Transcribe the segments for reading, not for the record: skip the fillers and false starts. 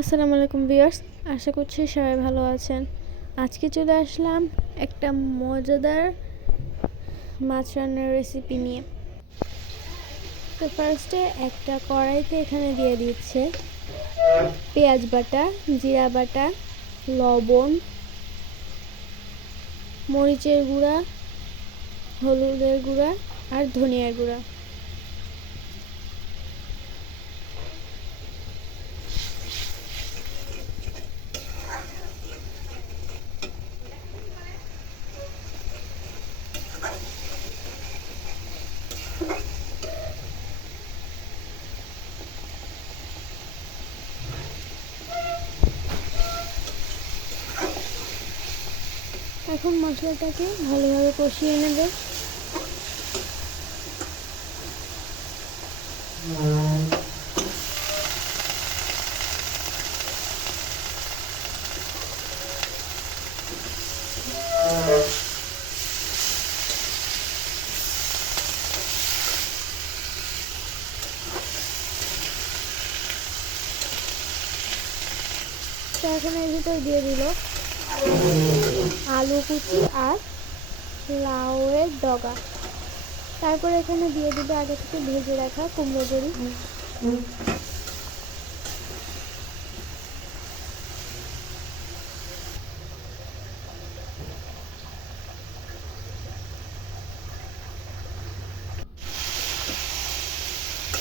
আসসালামু আলাইকুম ভিউয়ার্স, আশা করছি সবাই ভালো আছেন। আজকে চলে আসলাম একটা মজাদার মাছ রান্নার রেসিপি নিয়ে। তো ফার্স্টে একটা কড়াইতে এখানে দিয়ে দিচ্ছে পেঁয়াজ বাটা, জিরা বাটা, লবণ, মরিচের গুঁড়া, হলুদের গুঁড়া আর ধনিয়ার গুঁড়া। এখন মশলাটাকে ভালোভাবে কষিয়ে নেবে। তো এখন এর ভিতর দিয়ে দিল আলু কুচি আর লাউয়ের ডগা। তারপর এখানে দিয়ে দিবে আগে থেকে ভেজে রাখা কুমড়ো বড়ি।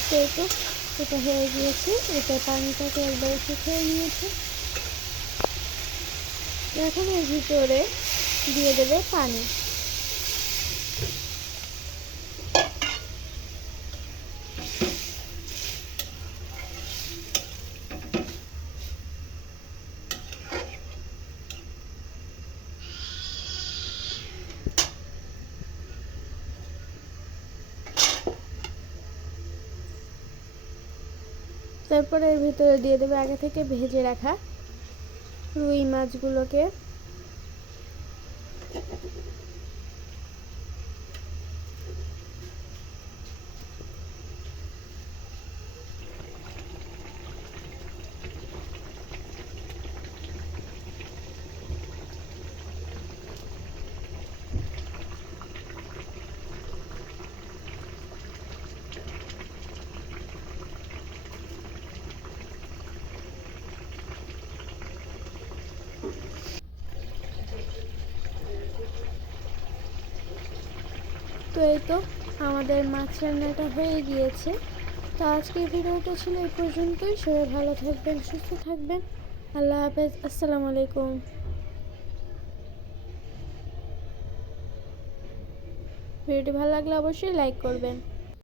তো এটা হয়ে গিয়েছে, এটা পানিটাকে একবারে শুকিয়ে নিয়েছে। এখন এর ভিতরে দিয়ে দেবে পানি। তারপরে এর ভিতরে দিয়ে দেবে আগে থেকে ভেজে রাখা রুই মাছগুলোকে। তো এই তো আমাদের মাছ রান্নাটা হয়ে গিয়েছে। তো আজকের ভিডিওটা ছিল এই পর্যন্তই। সবাই ভালো থাকবেন, সুস্থ থাকবেন। আল্লাহ হাফেজ, আসসালামু আলাইকুম। ভিডিওটি ভালো লাগলে অবশ্যই লাইক করবেন।